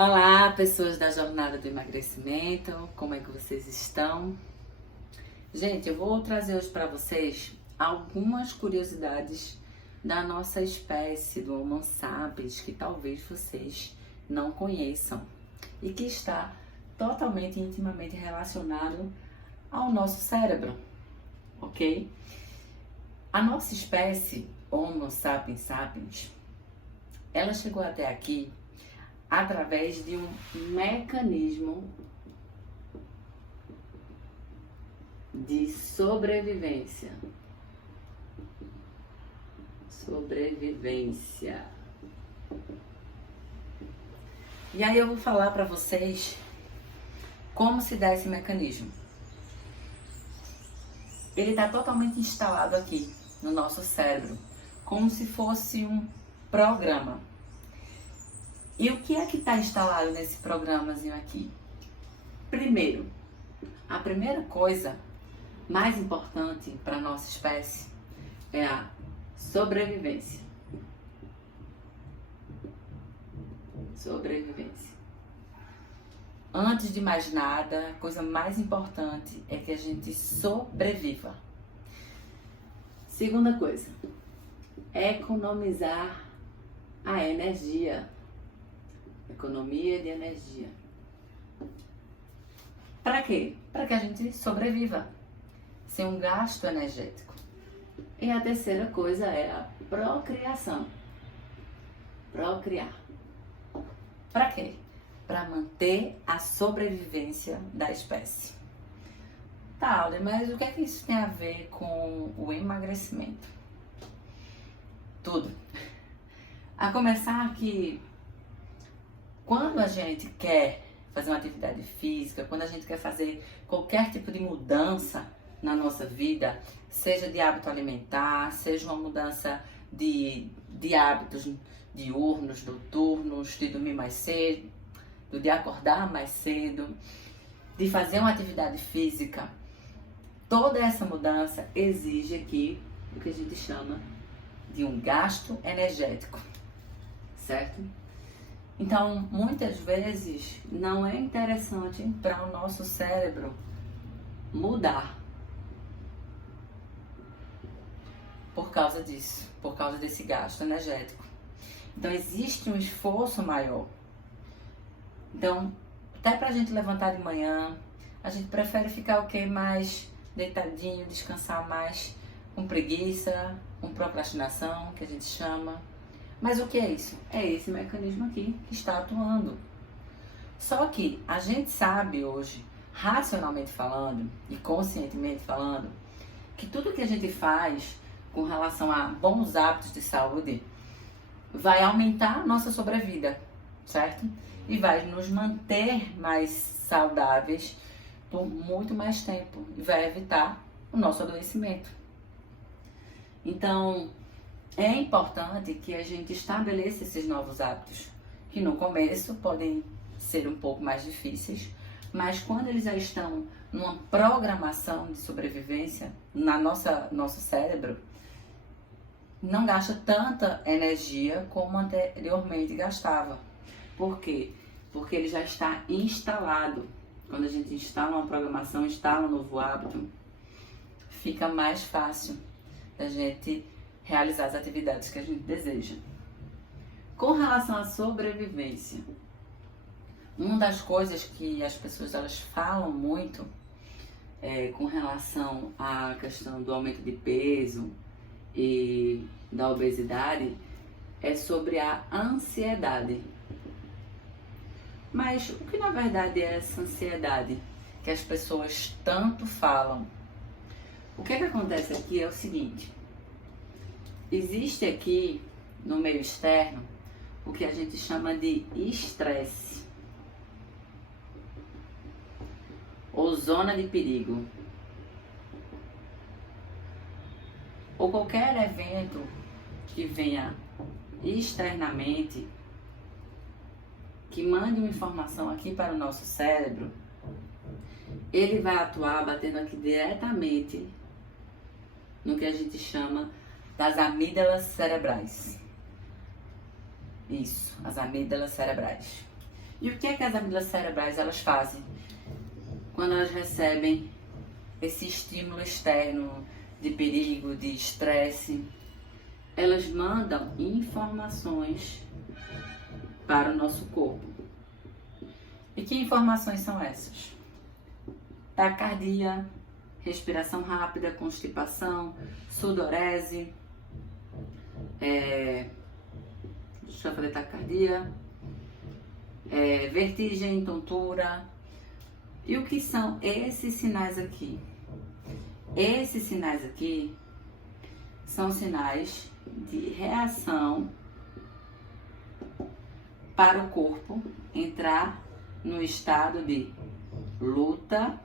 Olá, pessoas da jornada do emagrecimento, como é que vocês estão? Gente, eu vou trazer hoje para vocês algumas curiosidades da nossa espécie, do Homo sapiens, que talvez vocês não conheçam e que está totalmente e intimamente relacionado ao nosso cérebro, ok? A nossa espécie, Homo sapiens sapiens, ela chegou até aqui através de um mecanismo de sobrevivência. E aí eu vou falar para vocês como se dá esse mecanismo. Ele está totalmente instalado aqui no nosso cérebro, como se fosse um programa. E o que é que está instalado nesse programazinho aqui? Primeiro, a primeira coisa mais importante para a nossa espécie é a sobrevivência. Antes de mais nada, a coisa mais importante é que a gente sobreviva. Segunda coisa, economizar a energia. Economia de energia. Para quê? Para que a gente sobreviva, sem um gasto energético. E a terceira coisa é a procriação. Procriar. Para quê? Para manter a sobrevivência da espécie. Tá, Alder, mas o que é que isso tem a ver com o emagrecimento? Tudo. A começar que quando a gente quer fazer uma atividade física, quando a gente quer fazer qualquer tipo de mudança na nossa vida, seja de hábito alimentar, seja uma mudança de hábitos diurnos, noturnos, de dormir mais cedo, de acordar mais cedo, de fazer uma atividade física, toda essa mudança exige aqui o que a gente chama de um gasto energético, certo? Então, muitas vezes, não é interessante para o nosso cérebro mudar por causa disso, por causa desse gasto energético. Então, existe um esforço maior. Então, até para a gente levantar de manhã, a gente prefere ficar mais deitadinho, descansar mais, com preguiça, com procrastinação, que a gente chama. Mas o que é isso? É esse mecanismo aqui que está atuando. Só que a gente sabe hoje, racionalmente falando e conscientemente falando, que tudo que a gente faz com relação a bons hábitos de saúde vai aumentar a nossa sobrevida, certo? E vai nos manter mais saudáveis por muito mais tempo e vai evitar o nosso adoecimento. Então, é importante que a gente estabeleça esses novos hábitos, que no começo podem ser um pouco mais difíceis, mas quando eles já estão numa programação de sobrevivência nosso cérebro, não gasta tanta energia como anteriormente gastava. Por quê? Porque ele já está instalado. Quando a gente instala uma programação, instala um novo hábito, fica mais fácil da gente realizar as atividades que a gente deseja. Com relação à sobrevivência, uma das coisas que as pessoas elas falam muito com relação à questão do aumento de peso e da obesidade é sobre a ansiedade. Mas o que na verdade é essa ansiedade que as pessoas tanto falam? O que acontece aqui é o seguinte: existe aqui no meio externo o que a gente chama de estresse ou zona de perigo, ou qualquer evento que venha externamente, que mande uma informação aqui para o nosso cérebro, ele vai atuar batendo aqui diretamente no que a gente chama das amígdalas cerebrais. Isso, as amígdalas cerebrais. E o que é que as amígdalas cerebrais elas fazem? Quando elas recebem esse estímulo externo de perigo, de estresse, elas mandam informações para o nosso corpo. E que informações são essas? Taquicardia, respiração rápida, constipação, sudorese, deixa eu fazer taquicardia, vertigem, tontura. E o que são esses sinais aqui? Esses sinais aqui são sinais de reação para o corpo entrar no estado de luta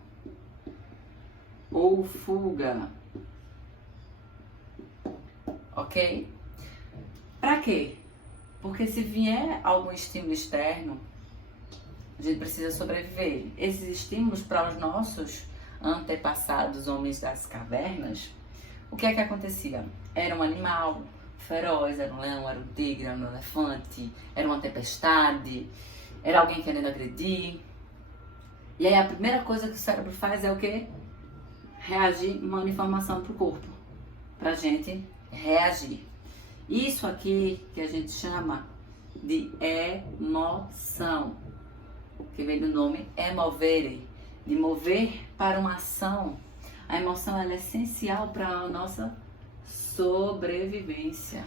ou fuga. Ok? Para quê? Porque se vier algum estímulo externo, a gente precisa sobreviver. Esses estímulos para os nossos antepassados, homens das cavernas, o que é que acontecia? Era um animal feroz, era um leão, era um tigre, era um elefante, era uma tempestade, era alguém querendo agredir. E aí a primeira coisa que o cérebro faz é o quê? Reagir, manda informação para o corpo, pra gente reagir. Isso aqui que a gente chama de emoção, que vem do nome emovere, de mover para uma ação. A emoção ela é essencial para a nossa sobrevivência.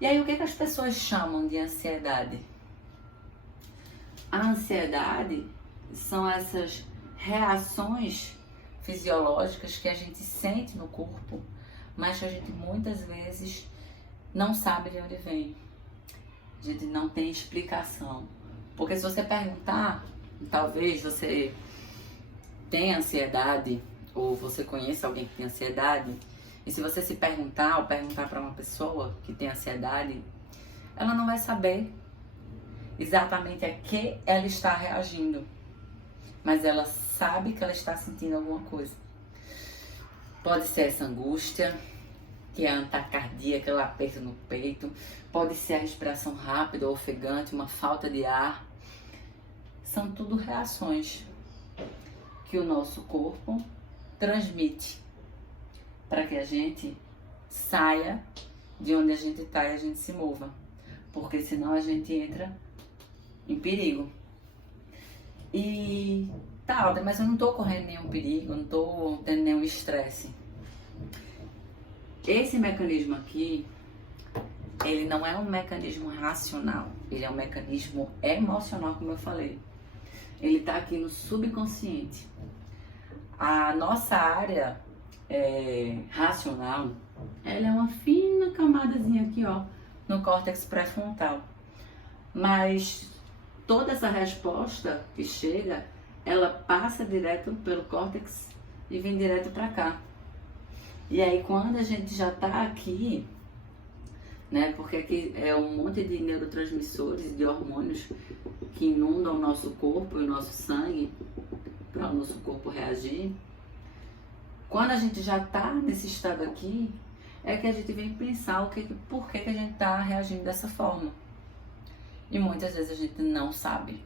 E aí o que as pessoas chamam de ansiedade? A ansiedade são essas reações fisiológicas que a gente sente no corpo, mas que a gente muitas vezes não sabe de onde vem. A gente não tem explicação. Porque se você perguntar, talvez você tenha ansiedade, ou você conheça alguém que tem ansiedade, e se você se perguntar, ou perguntar para uma pessoa que tem ansiedade, ela não vai saber exatamente a que ela está reagindo, mas ela sabe que ela está sentindo alguma coisa. Pode ser essa angústia, que é a taquicardia, aquele aperto no peito, pode ser a respiração rápida ou ofegante, uma falta de ar. São tudo reações que o nosso corpo transmite para que a gente saia de onde a gente está e a gente se mova, porque senão a gente entra em perigo. E tá, Alda, mas eu não tô correndo nenhum perigo, não tô tendo nenhum estresse. Esse mecanismo aqui, ele não é um mecanismo racional, ele é um mecanismo emocional, como eu falei. Ele tá aqui no subconsciente. A nossa área racional, ela é uma fina camadazinha aqui, ó, no córtex pré-frontal. Mas toda essa resposta que chega, ela passa direto pelo córtex e vem direto para cá. E aí quando a gente já tá aqui, né, porque aqui é um monte de neurotransmissores, de hormônios que inundam o nosso corpo e o nosso sangue para o nosso corpo reagir. Quando a gente já tá nesse estado aqui, é que a gente vem pensar por que a gente tá reagindo dessa forma. E muitas vezes a gente não sabe.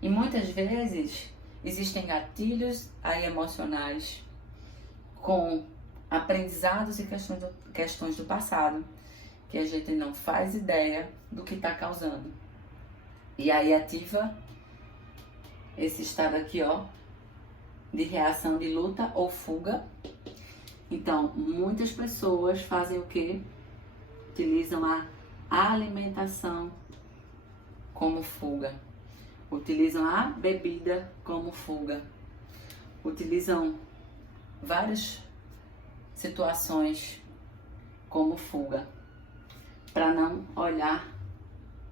E muitas vezes existem gatilhos aí emocionais com aprendizados e questões do passado que a gente não faz ideia do que está causando. E aí ativa esse estado aqui, ó, de reação de luta ou fuga. Então, muitas pessoas fazem o quê? Utilizam a alimentação como fuga. Utilizam a bebida como fuga. Utilizam várias situações como fuga, para não olhar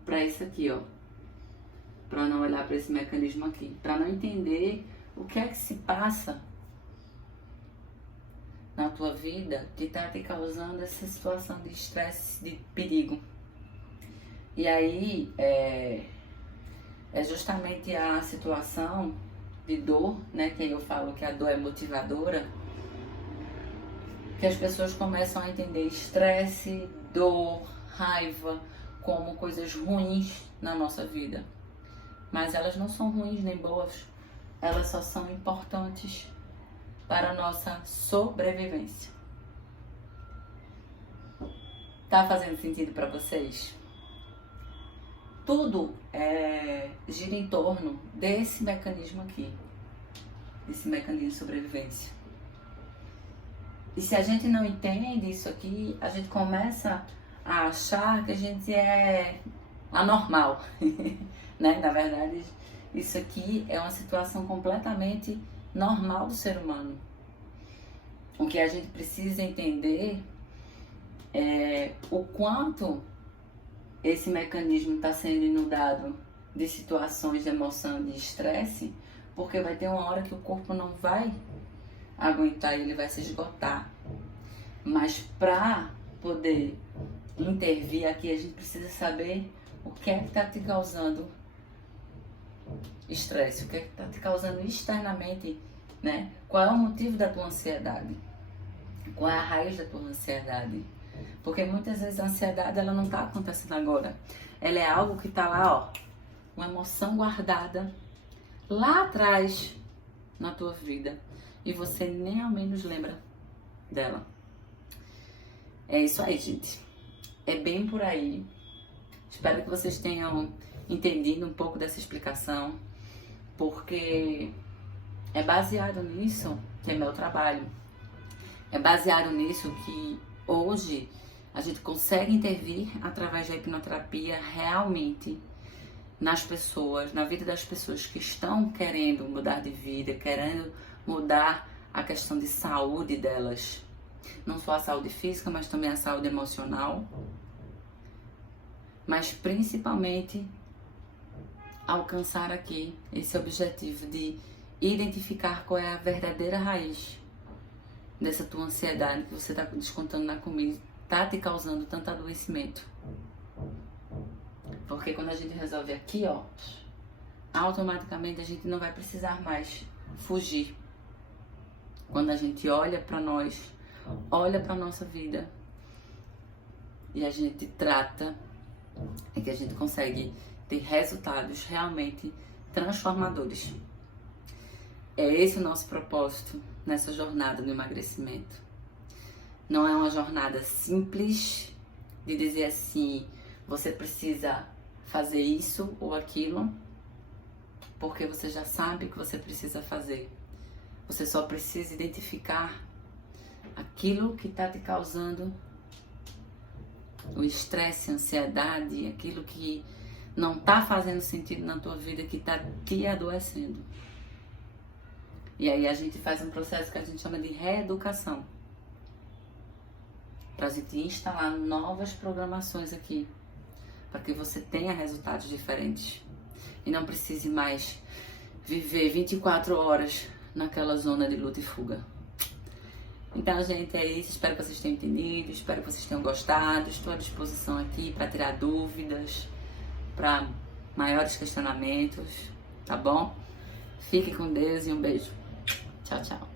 para isso aqui, ó, para não olhar para esse mecanismo aqui, para não entender o que é que se passa na tua vida que está te causando essa situação de estresse, de perigo. E aí é justamente a situação de dor, né, que eu falo que a dor é motivadora, que as pessoas começam a entender estresse, dor, raiva como coisas ruins na nossa vida. mas elas não são ruins nem boas. Elas só são importantes para a nossa sobrevivência. Tá fazendo sentido para vocês? Tudo gira em torno desse mecanismo aqui, desse mecanismo de sobrevivência. E se a gente não entende isso aqui, a gente começa a achar que a gente é anormal, né? Na verdade, isso aqui é uma situação completamente normal do ser humano. O que a gente precisa entender é o quanto esse mecanismo está sendo inundado de situações de emoção, de estresse, porque vai ter uma hora que o corpo não vai aguentar, ele vai se esgotar. Mas para poder intervir aqui, a gente precisa saber o que é que está te causando estresse, o que é que está te causando externamente, né? Qual é o motivo da tua ansiedade? Qual é a raiz da tua ansiedade? Porque muitas vezes a ansiedade, ela não está acontecendo agora. Ela é algo que está lá, ó, uma emoção guardada lá atrás na tua vida e você nem ao menos lembra dela. É isso aí, gente. É bem por aí. Espero que vocês tenham entendido um pouco dessa explicação, porque é baseado nisso que é meu trabalho. É baseado nisso que hoje a gente consegue intervir através da hipnoterapia realmente nas pessoas, na vida das pessoas que estão querendo mudar de vida, querendo mudar a questão de saúde delas. Não só a saúde física, mas também a saúde emocional. Mas principalmente alcançar aqui esse objetivo de identificar qual é a verdadeira raiz dessa tua ansiedade que você está descontando na comida, está te causando tanto adoecimento. Porque quando a gente resolve aqui, ó, automaticamente a gente não vai precisar mais fugir. Quando a gente olha para nós, olha para nossa vida e a gente trata, é que a gente consegue ter resultados realmente transformadores. É esse o nosso propósito nessa jornada do emagrecimento. Não é uma jornada simples de dizer assim, você precisa fazer isso ou aquilo, porque você já sabe o que você precisa fazer. Você só precisa identificar aquilo que está te causando o estresse, a ansiedade, aquilo que não está fazendo sentido na tua vida, que está te adoecendo. E aí a gente faz um processo que a gente chama de reeducação, para a gente instalar novas programações aqui, para que você tenha resultados diferentes e não precise mais viver 24 horas naquela zona de luta e fuga. Então, gente, é isso. Espero que vocês tenham entendido, espero que vocês tenham gostado. Estou à disposição aqui para tirar dúvidas, para maiores questionamentos, tá bom? Fique com Deus e um beijo. Tchau, tchau.